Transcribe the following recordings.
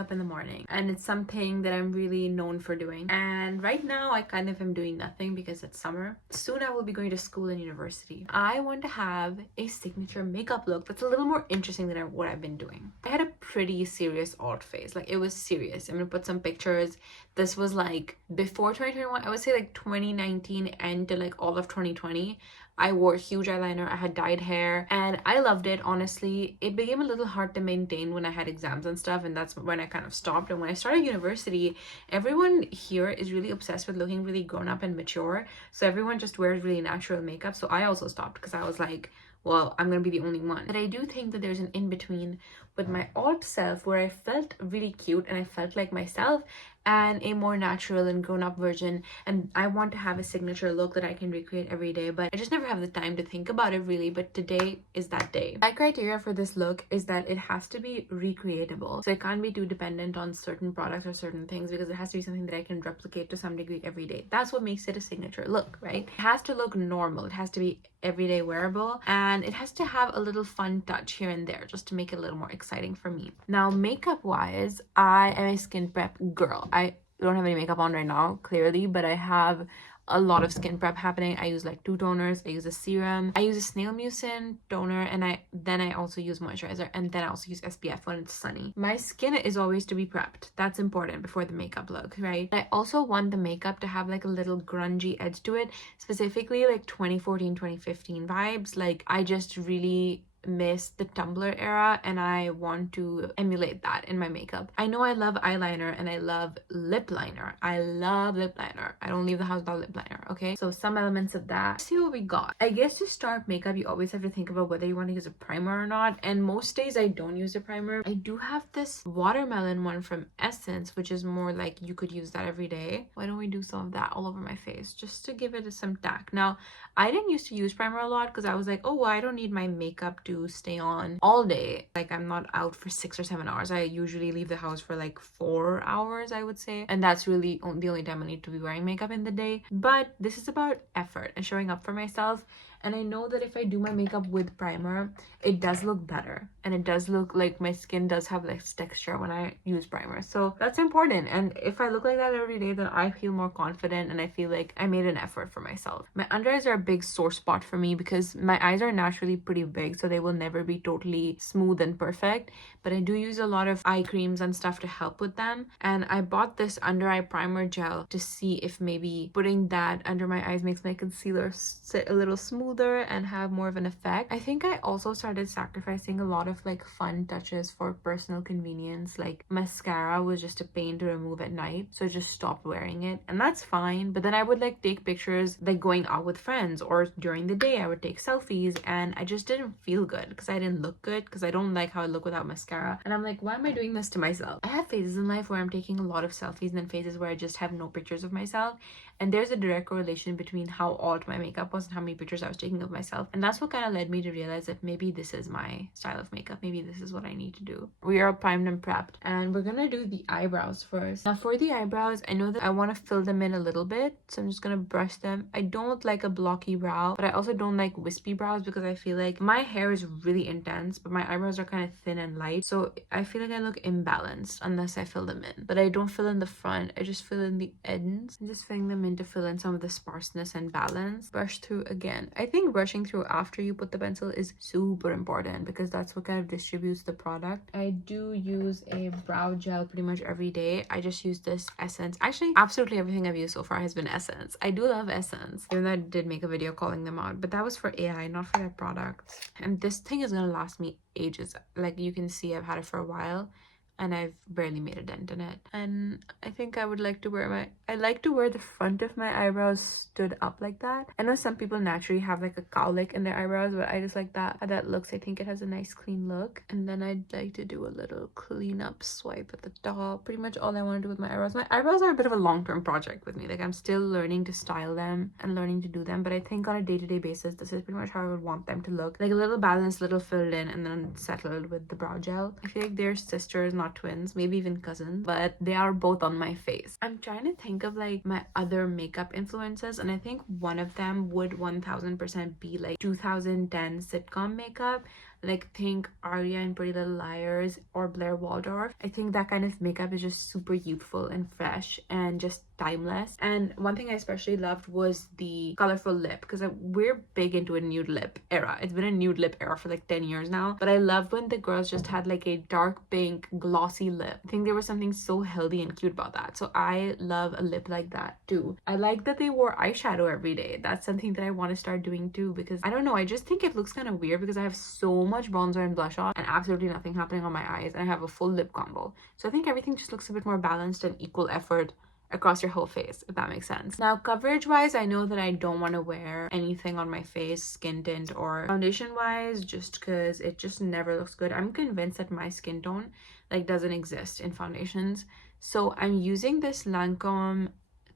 makeup in the morning, and it's something that I'm really known for doing. And right now I kind of am doing nothing because it's summer. Soon I will be going to school and university. I want to have a signature makeup look that's a little more interesting than what I've been doing. I had a pretty serious alt phase. Like, it was serious. I'm gonna put some pictures. This was like before 2021. I would say like 2019 and to like all of 2020. I wore huge eyeliner, I had dyed hair, and I loved it. Honestly, it became a little hard to maintain when I had exams and stuff, and that's when I kind of stopped. And when I started university, everyone here is really obsessed with looking really grown up and mature, so everyone just wears really natural makeup. So I also stopped because I was like, well, I'm gonna be the only one. But I do think that there's an in-between with my alt self where I felt really cute and I felt like myself, and a more natural and grown-up version. And I want to have a signature look that I can recreate every day, but I just never have the time to think about it really. But today is that day. My criteria for this look is that it has to be recreatable, so it can't be too dependent on certain products or certain things, because it has to be something that I can replicate to some degree every day. That's what makes it a signature look, right? It has to look normal, it has to be everyday wearable, and it has to have a little fun touch here and there just to make it a little more exciting for me. Now, makeup wise, I am a skin prep girl. I don't have any makeup on right now, clearly, but I have a lot of skin prep happening. I use like 2 toners, I use a serum, I use a snail mucin toner, and I also use moisturizer, and then I also use SPF when it's sunny. My skin is always to be prepped. That's important before the makeup look, right? I also want the makeup to have like a little grungy edge to it, specifically like 2014, 2015 vibes. Like, I just really miss the Tumblr era, and I want to emulate that in my makeup. I know I love eyeliner and I love lip liner. I love lip liner. I don't leave the house without lip liner, okay? So some elements of that. Let's see what we got. I guess to start makeup, you always have to think about whether you want to use a primer or not, and most days I don't use a primer. I do have this watermelon one from Essence, which is more like you could use that every day. Why don't we do some of that all over my face just to give it some tack? Now, I didn't used to use primer a lot because I was like, oh, well, I don't need my makeup to stay on all day. Like, I'm not out for 6 or 7 hours. I usually leave the house for like 4 hours, I would say, and that's really the only time I need to be wearing makeup in the day. But this is about effort and showing up for myself, and I know that if I do my makeup with primer, it does look better, and it does look like my skin does have less texture when I use primer. So that's important, and if I look like that every day, then I feel more confident and I feel like I made an effort for myself. My under eyes are a big sore spot for me because my eyes are naturally pretty big, so they will never be totally smooth and perfect, but I do use a lot of eye creams and stuff to help with them. And I bought this under eye primer gel to see if maybe putting that under my eyes makes my concealer sit a little smoother and have more of an effect. I think I also started sacrificing a lot of like fun touches for personal convenience. Like, mascara was just a pain to remove at night, so I just stopped wearing it, and that's fine. But then I would like take pictures like going out with friends, or during the day I would take selfies, and I just didn't feel good because I didn't look good, because I don't like how I look without mascara. And I'm like, why am I doing this to myself? I have phases in life where I'm taking a lot of selfies, and then phases where I just have no pictures of myself, and there's a direct correlation between how alt my makeup was and how many pictures I was taking of myself. And that's what kind of led me to realize that maybe this is my style of makeup. Maybe this is what I need to do. We are primed and prepped, and we're gonna do the eyebrows first. Now, for the eyebrows, I know that I want to fill them in a little bit, so I'm just gonna brush them. I don't like a blocky brow, but I also don't like wispy brows because I feel like my hair is really intense, but my eyebrows are kind of thin and light, so I feel like I look imbalanced unless I fill them in. But I don't fill in the front, I just fill in the ends. I'm just filling them in to fill in some of the sparseness and balance. Brush through again. I think brushing through after you put the pencil is super important because that's what kind of distributes the product. I do use a brow gel pretty much every day. I just use this Essence. Actually, absolutely everything I've used so far has been Essence. I do love Essence, even though I did make a video calling them out, but that was for AI, not for their products. And this thing is gonna last me ages. Like, you can see I've had it for a while, and I've barely made a dent in it. And I think I would like to wear I like to wear the front of my eyebrows stood up like that. I know some people naturally have like a cowlick in their eyebrows, but I just like that how that looks. I think it has a nice clean look. And then I'd like to do a little clean up swipe at the top. Pretty much all I want to do with my eyebrows. My eyebrows are a bit of a long-term project with me. Like, I'm still learning to style them and learning to do them, but I think on a day-to-day basis, this is pretty much how I would want them to look. Like, a little balanced, little filled in, and then settled with the brow gel. I feel like they're sisters, not not twins, maybe even cousins, but they are both on my face. I'm trying to think of like my other makeup influences, and I think one of them would 1000% be like 2010 sitcom makeup. Like think Arya in Pretty Little Liars or Blair Waldorf. I think that kind of makeup is just super youthful and fresh and just timeless. And one thing I especially loved was the colorful lip, because we're big into a nude lip era. It's been a nude lip era for like 10 years now, but I loved when the girls just had like a dark pink glossy lip. I think there was something so healthy and cute about that, so I love a lip like that too. I like that they wore eyeshadow every day. That's something that I want to start doing too, because I don't know, I just think it looks kind of weird because I have so much bronzer and blush on and absolutely nothing happening on my eyes, and I have a full lip combo, so I think everything just looks a bit more balanced and equal effort across your whole face, if that makes sense. Now, coverage wise, I know that I don't want to wear anything on my face, skin tint or foundation wise, just because it just never looks good. I'm convinced that my skin tone like doesn't exist in foundations, so I'm using this Lancome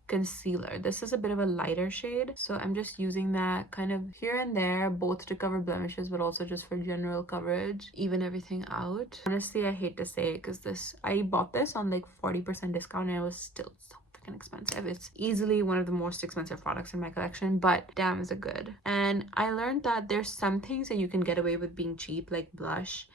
concealer. This is a bit of a lighter shade, so I'm just using that kind of here and there, both to cover blemishes but also just for general coverage, even everything out. Honestly, I hate to say it because I bought this on like 40% discount and it was still so freaking expensive. It's easily one of the most expensive products in my collection, but damn is it good. And I learned that there's some things that you can get away with being cheap, like blush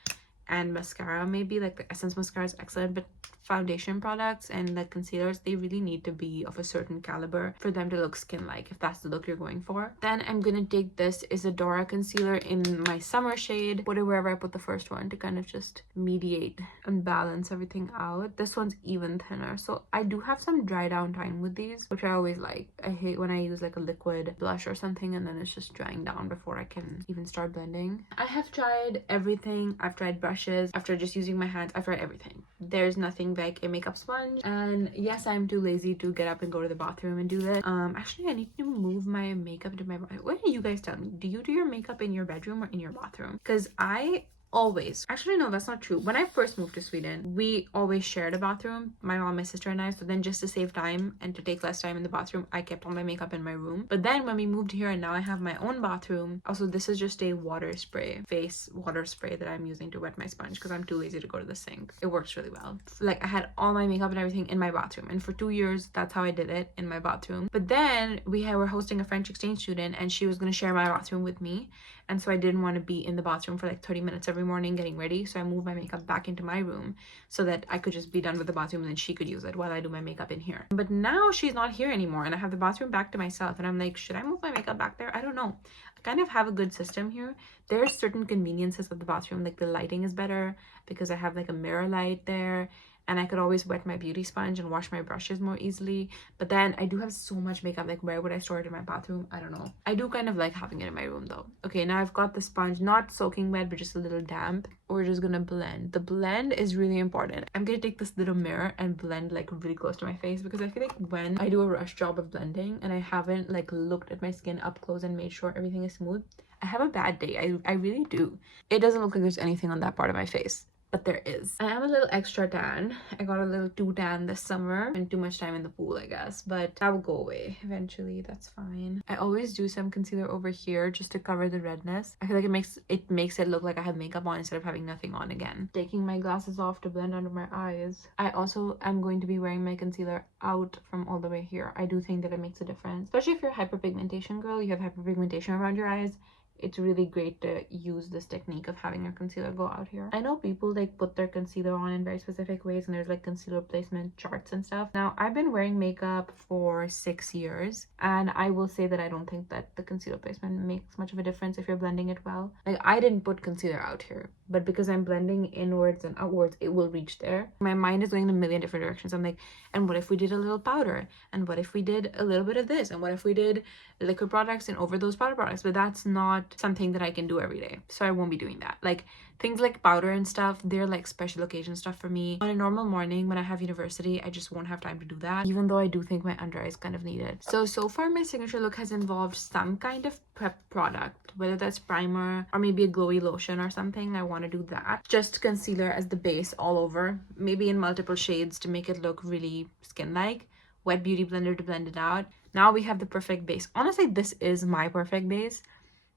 and mascara. Maybe like the Essence mascara is excellent, but foundation products and like concealers, they really need to be of a certain caliber for them to look skin-like, if that's the look you're going for. Then I'm gonna take this Isadora concealer in my summer shade, put it wherever I put the first one to kind of just mediate and balance everything out. This one's even thinner, so I do have some dry down time with these, which I always like. I hate when I use like a liquid blush or something and then it's just drying down before I can even start blending. I have tried everything. I've tried brushes, after just using my hands, I've tried everything. There's nothing like a makeup sponge, and yes, I'm too lazy to get up and go to the bathroom and do that. Actually, I need to move my makeup to my bathroom. What do you guys tell me? Do you do your makeup in your bedroom or in your bathroom? Because I always, actually no, that's not true. When I first moved to Sweden, we always shared a bathroom, my mom, my sister and I. So then just to save time and to take less time in the bathroom, I kept all my makeup in my room. But then when we moved here and now I have my own bathroom, also this is just a water spray, face water spray that I'm using to wet my sponge because I'm too lazy to go to the sink. It works really well. Like I had all my makeup and everything in my bathroom, and for 2 years that's how I did it, in my bathroom. But then we were hosting a French exchange student and she was going to share my bathroom with me, and so I didn't want to be in the bathroom for like 30 minutes every morning getting ready, so I moved my makeup back into my room so that I could just be done with the bathroom and then she could use it while I do my makeup in here. But now she's not here anymore and I have the bathroom back to myself, and I'm like, should I move my makeup back there? I don't know. I kind of have a good system here. There's certain conveniences of the bathroom, like the lighting is better because I have like a mirror light there, and I could always wet my beauty sponge and wash my brushes more easily. But then I do have so much makeup, like where would I store it in my bathroom? I don't know. I do kind of like having it in my room though. Okay, now I've got the sponge, not soaking wet, but just a little damp. We're just gonna blend. The blend is really important. I'm gonna take this little mirror and blend like really close to my face, because I feel like when I do a rush job of blending and I haven't like looked at my skin up close and made sure everything is smooth, I have a bad day. I really do. It doesn't look like there's anything on that part of my face, but there is. I am a little extra tan. I got a little too tan this summer and too much time in the pool, I guess, but that will go away eventually. That's fine. I always do some concealer over here just to cover the redness. I feel like it makes it look like I have makeup on instead of having nothing on again. Taking my glasses off to blend under my eyes. I also am going to be wearing my concealer out from all the way here. I do think that it makes a difference, especially if you're a hyperpigmentation girl, you have hyperpigmentation around your eyes. It's really great to use this technique of having your concealer go out here. I know people like put their concealer on in very specific ways, and there's like concealer placement charts and stuff. Now, I've been wearing makeup for 6 years, and I will say that I don't think that the concealer placement makes much of a difference if you're blending it well. Like, I didn't put concealer out here, but because I'm blending inwards and outwards, it will reach there. My mind is going in a million different directions. I'm like, and what if we did a little powder? And what if we did a little bit of this? And what if we did liquid products and over those powder products? But that's not something that I can do every day, so I won't be doing that. Like things like powder and stuff, they're like special occasion stuff for me. On a normal morning when I have university, I just won't have time to do that, even though I do think my under eyes kind of need it. So far my signature look has involved some kind of prep product, whether that's primer or maybe a glowy lotion or something. I want to do that. Just concealer as the base all over, maybe in multiple shades to make it look really skin-like. Wet beauty blender to blend it out. Now we have the perfect base. Honestly, this is my perfect base.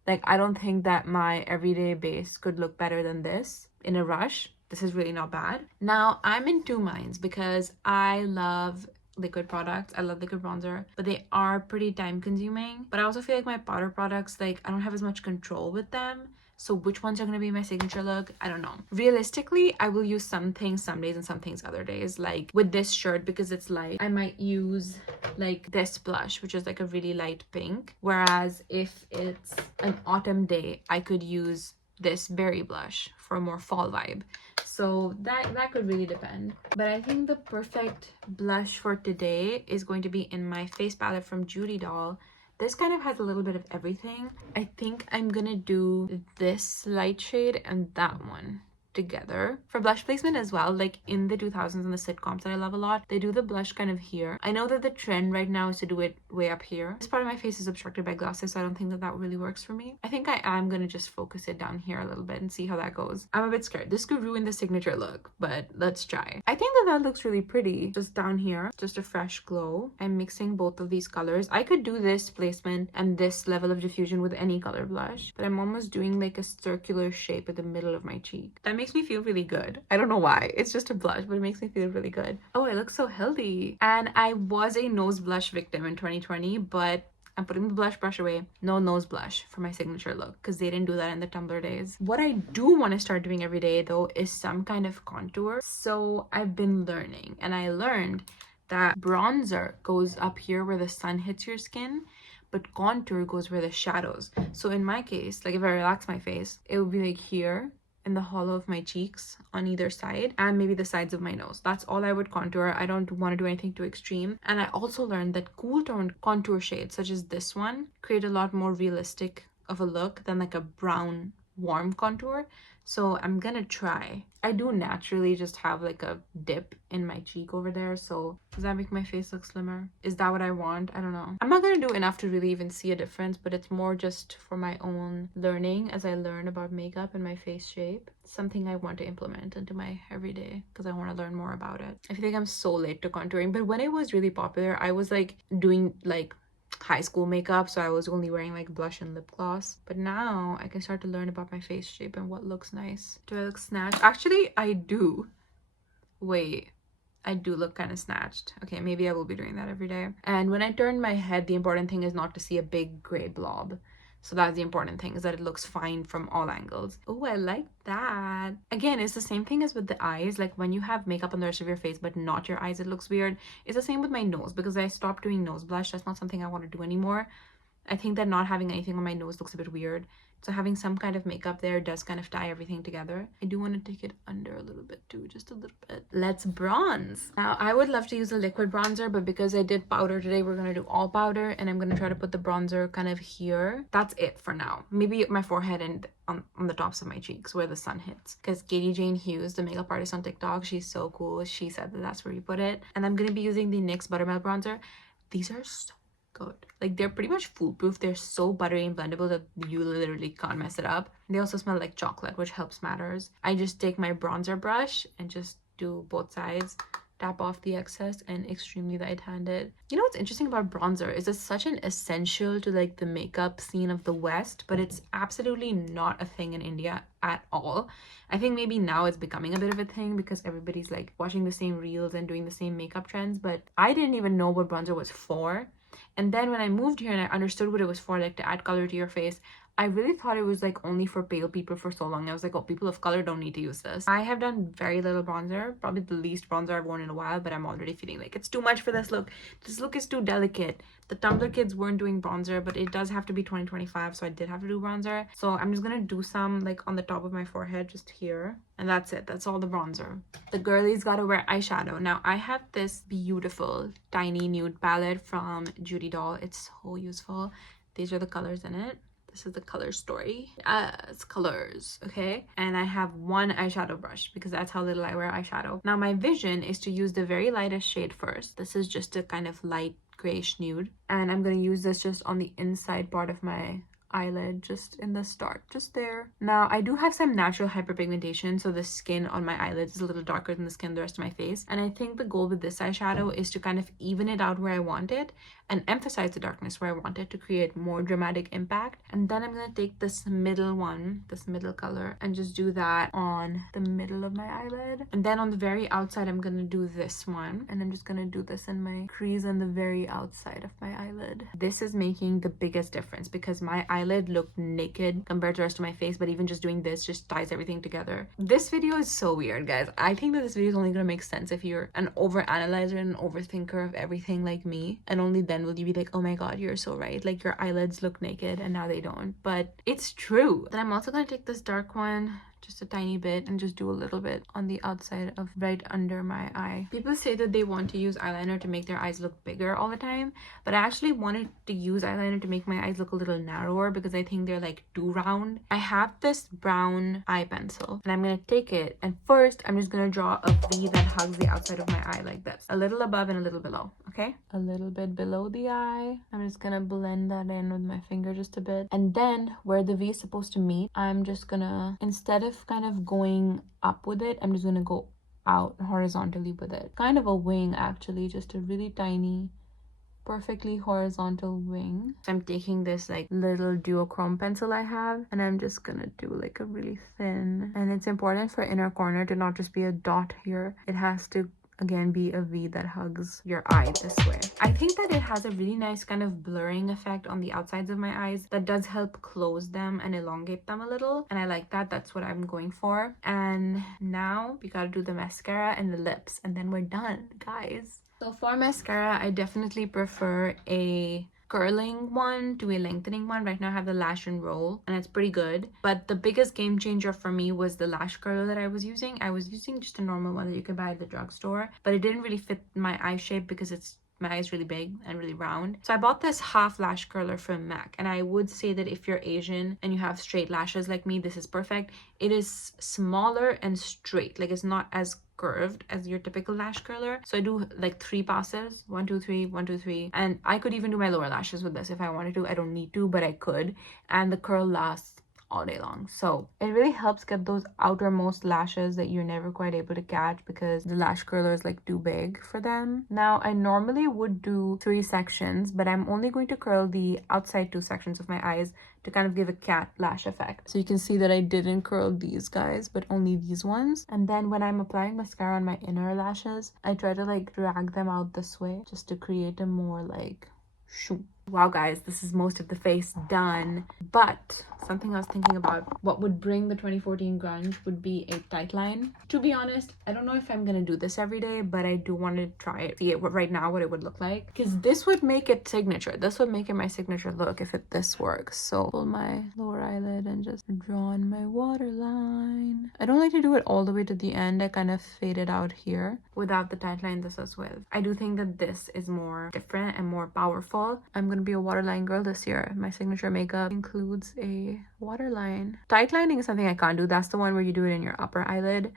Like, I don't think that my everyday base could look better than this in a rush. this is really not bad. Now I'm in two minds because I love liquid products. I love liquid bronzer, but they are pretty time consuming. But I also feel like my powder products, like I don't have as much control with them. So which ones are going to be my signature look? I don't know. Realistically, I will use some things some days and some things other days. Like with this shirt, because it's light, I might use like this blush, which is like a really light pink. Whereas if it's an autumn day, I could use this berry blush for a more fall vibe. So that could really depend. But I think the perfect blush for today is going to be in my face palette from Judy Doll. This kind of has a little bit of everything. I think I'm gonna do this light shade and that one together for blush placement as well. Like in the 2000s and the sitcoms that I love a lot, they do the blush kind of here. I know that the trend right now is to do it way up here. This part of my face is obstructed by glasses, so I don't think that that really works for me. I think I am gonna just focus it down here a little bit and see how that goes. I'm a bit scared. This could ruin the signature look, but let's try. I think that that looks really pretty. Just down here, just a fresh glow. I'm mixing both of these colors. I could do this placement and this level of diffusion with any color blush, but I'm almost doing like a circular shape at the middle of my cheek. That makes me feel really good. I don't know why. It's just a blush, but it makes me feel really good. Oh, I look so healthy. And I was a nose blush victim in 2020, but I'm putting the blush brush away. No nose blush for my signature look because they didn't do that in the Tumblr days. What I do want to start doing every day though is some kind of contour. So I've been learning, and I learned that bronzer goes up here where the sun hits your skin, but contour goes where the shadows. So in my case, like if I relax my face, it would be like here in the hollow of my cheeks on either side, and maybe the sides of my nose. That's all I would contour. I don't want to do anything too extreme. And I also learned that cool toned contour shades such as this one create a lot more realistic of a look than like a brown warm contour. So I'm gonna try. I do naturally just have like a dip in my cheek over there, so does that make my face look slimmer? Is that what I want? I don't know. I'm not gonna do enough to really even see a difference, but it's more just for my own learning as I learn about makeup and my face shape. It's something I want to implement into my everyday because I want to learn more about it. I feel like I'm so late to contouring, but when it was really popular, I was like doing like high school makeup, so I was only wearing like blush and lip gloss. But now I can start to learn about my face shape and what looks nice. Do I look snatched? Actually, I do. Wait, I do look kind of snatched. Okay, maybe I will be doing that every day. And when I turn my head, the important thing is not to see a big gray blob. So that's the important thing, is that it looks fine from all angles. Oh, I like that. Again, it's the same thing as with the eyes. Like when you have makeup on the rest of your face but not your eyes, it looks weird. It's the same with my nose because I stopped doing nose blush. That's not something I want to do anymore. I think that not having anything on my nose looks a bit weird. So having some kind of makeup there does kind of tie everything together. I do want to take it under a little bit too, just a little bit. Let's bronze. Now, I would love to use a liquid bronzer, but because I did powder today, we're going to do all powder, and I'm going to try to put the bronzer kind of here. That's it for now. Maybe my forehead and on the tops of my cheeks where the sun hits. Because Katie Jane Hughes, the makeup artist on TikTok, she's so cool. She said that that's where you put it. And I'm going to be using the NYX Buttermilk Bronzer. These are so good. Like they're pretty much foolproof. They're so buttery and blendable that you literally can't mess it up. They also smell like chocolate, which helps matters. I just take my bronzer brush and just do both sides, tap off the excess, and extremely light-handed. You know what's interesting about bronzer is it's such an essential to like the makeup scene of the West, but it's absolutely not a thing in India at all. I think maybe now it's becoming a bit of a thing because everybody's like watching the same reels and doing the same makeup trends, but I didn't even know what bronzer was for. And then when I moved here and I understood what it was for, like to add color to your face, I really thought it was like only for pale people for so long. I was like, oh, people of color don't need to use this. I have done very little bronzer, probably the least bronzer I've worn in a while, but I'm already feeling like it's too much for this look. This look is too delicate. The Tumblr kids weren't doing bronzer, but it does have to be 2025, so I did have to do bronzer. So I'm just gonna do some like on the top of my forehead, just here. And that's it. That's all the bronzer. The girlies gotta wear eyeshadow. Now, I have this beautiful tiny nude palette from Judy Doll. It's so useful. These are the colors in it. This is the color story. It's colors, okay? And I have one eyeshadow brush because that's how little I wear eyeshadow. Now, my vision is to use the very lightest shade first. This is just a kind of light grayish nude. And I'm going to use this just on the inside part of my eyelid, just in the start, just there. Now I do have some natural hyperpigmentation, so the skin on my eyelids is a little darker than the skin of the rest of my face, and I think the goal with this eyeshadow is to kind of even it out where I want it and emphasize the darkness where I want it to create more dramatic impact. And then I'm gonna take this middle one, this middle color, and just do that on the middle of my eyelid. And then on the very outside I'm gonna do this one, and I'm just gonna do this in my crease on the very outside of my eyelid. This is making the biggest difference because my eyelid looked naked compared to the rest of my face, but even just doing this just ties everything together. This video is so weird, guys. I think that this video is only gonna make sense if you're an overanalyzer and an overthinker of everything like me, and only then will you be like, oh my god, you're so right, like your eyelids look naked and now they don't. But it's true. Then I'm also gonna take this dark one, just a tiny bit, and just do a little bit on the outside of right under my eye. People say that they want to use eyeliner to make their eyes look bigger all the time, but I actually wanted to use eyeliner to make my eyes look a little narrower because I think they're like too round. I have this brown eye pencil and I'm gonna take it, and first I'm just gonna draw a V that hugs the outside of my eye like this, a little above and a little below. Okay, a little bit below the eye. I'm just gonna blend that in with my finger just a bit, and then where the V is supposed to meet, I'm just gonna, instead of kind of going up with it, I'm just gonna go out horizontally with it, kind of a wing actually, just a really tiny, perfectly horizontal wing. So I'm taking this like little duochrome pencil I have, and I'm just gonna do like a really thin, and it's important for inner corner to not just be a dot here, it has to again be a V that hugs your eye this way. I think that it has a really nice kind of blurring effect on the outsides of my eyes that does help close them and elongate them a little, and I like that. That's what I'm going for. And now we gotta do the mascara and the lips, and then we're done, guys. So for mascara, I definitely prefer a curling one to a lengthening one. Right now I have the Lash and Roll, and it's pretty good, but the biggest game changer for me was the lash curler that I was using. I was using just a normal one that you could buy at the drugstore, but it didn't really fit my eye shape because my eye is really big and really round. So I bought this half lash curler from MAC, and I would say that if you're Asian and you have straight lashes like me, this is perfect. It is smaller and straight, like it's not as curved as your typical lash curler. So I do like 3 passes, 1 2 3 1 2 3, and I could even do my lower lashes with this if I wanted to. I don't need to, but I could, and the curl lasts all day long. So it really helps get those outermost lashes that you're never quite able to catch because the lash curler is like too big for them. Now I normally would do 3 sections, but I'm only going to curl the outside 2 sections of my eyes to kind of give a cat lash effect. So you can see that I didn't curl these guys, but only these ones. And then when I'm applying mascara on my inner lashes, I try to like drag them out this way just to create a more like shoo. Wow guys, this is most of the face done, but something I was thinking about, what would bring the 2014 grunge would be a tight line. To be honest, I don't know if I'm gonna do this every day, but I do want to try it, see it right now what it would look like, because this would make it signature. This would make it my signature look if this works. So pull my lower eyelid and just draw on my waterline. I don't like to do it all the way to the end. I kind of fade it out here without the tight line this is with. I do think that this is more different and more powerful. I'm gonna be a waterline girl this year. My signature makeup includes a waterline. Tight lining is something I can't do. That's the one where you do it in your upper eyelid.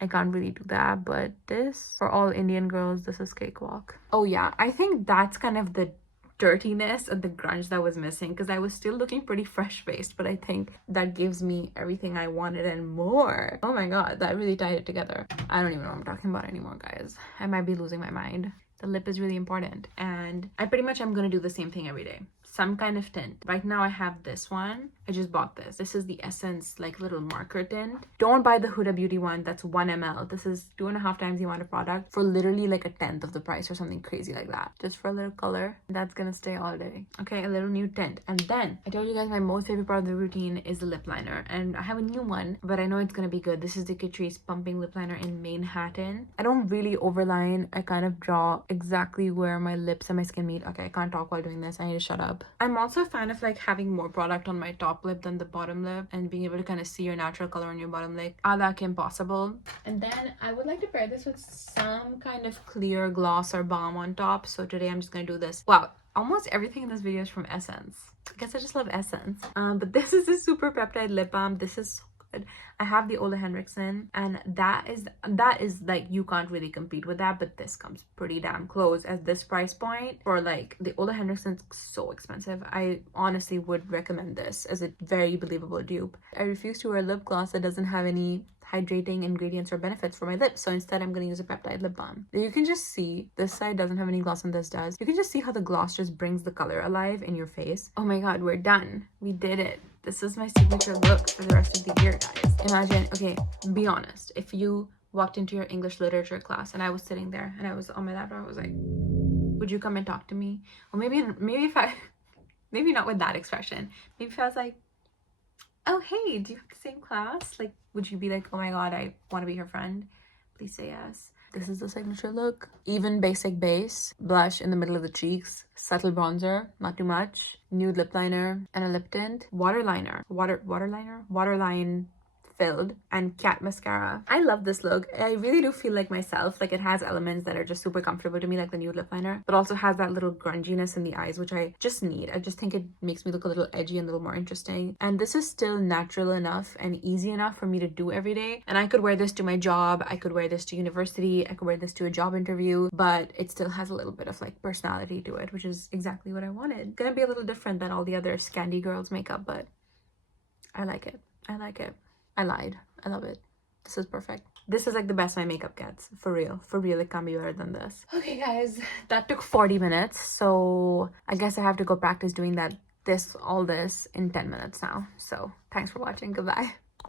I can't really do that, but this, for all Indian girls, this is cakewalk. Oh yeah, I think that's kind of the dirtiness and the grunge that was missing, because I was still looking pretty fresh-faced, but I think that gives me everything I wanted and more. Oh my god, that really tied it together. I don't even know what I'm talking about anymore, guys. I might be losing my mind. The lip is really important, and I pretty much am gonna do the same thing every day. Some kind of tint. Right now I have this one. I just bought this. This is the Essence like little marker tint. Don't buy the Huda Beauty one. That's 1 ml. This is 2.5 times the amount of product for literally like 1/10 of the price or something crazy like that. Just for a little color. That's gonna stay all day. Okay, a little new tint. And then I told you guys my most favorite part of the routine is the lip liner. And I have a new one, but I know it's gonna be good. This is the Catrice Pumping Lip Liner in Manhattan. I don't really overline. I kind of draw exactly where my lips and my skin meet. Okay, I can't talk while doing this. I need to shut up. I'm also a fan of like having more product on my top lip than the bottom lip, and being able to kind of see your natural color on your bottom lip. That Kim Possible. And then I would like to pair this with some kind of clear gloss or balm on top. So today I'm just gonna do this. Wow, almost everything in this video is from Essence. I guess I just love Essence. But this is a Super Peptide Lip Balm. This is good. I have the Ole Henriksen, and that is like, you can't really compete with that, but this comes pretty damn close at this price point. For like, the Ole Henriksen's so expensive. I honestly would recommend this as a very believable dupe. I refuse to wear lip gloss that doesn't have any hydrating ingredients or benefits for my lips, so instead I'm going to use a peptide lip balm. You can just see this side doesn't have any gloss and this does. You can just see how the gloss just brings the color alive in your face. Oh my god, we're done. We did it. This is my signature look for the rest of the year, guys. Imagine, okay, be honest, if you walked into your English literature class and I was sitting there and I was on my laptop, I was like, would you come and talk to me? Or maybe if I, maybe not with that expression, maybe if I was like, oh hey, do you have the same class? Like, would you be like, oh my god, I want to be her friend? Please say yes. This is the signature look. Even basic base, blush in the middle of the cheeks, subtle bronzer, not too much, nude lip liner, and a lip tint, waterline filled, and cat mascara. I love this look. I really do feel like myself. Like, it has elements that are just super comfortable to me, like the nude lip liner, but also has that little grunginess in the eyes, which I just need. I just think it makes me look a little edgy and a little more interesting. And this is still natural enough and easy enough for me to do every day. And I could wear this to my job, I could wear this to university, I could wear this to a job interview, but it still has a little bit of like personality to it, which is exactly what I wanted. Gonna be a little different than all the other Scandi girls makeup, but I like it. I like it. I lied. I love it. This is perfect. This is like the best my makeup gets. For real. For real, it can't be better than this. Okay, guys. That took 40 minutes. So I guess I have to go practice doing all this in 10 minutes now. So thanks for watching. Goodbye.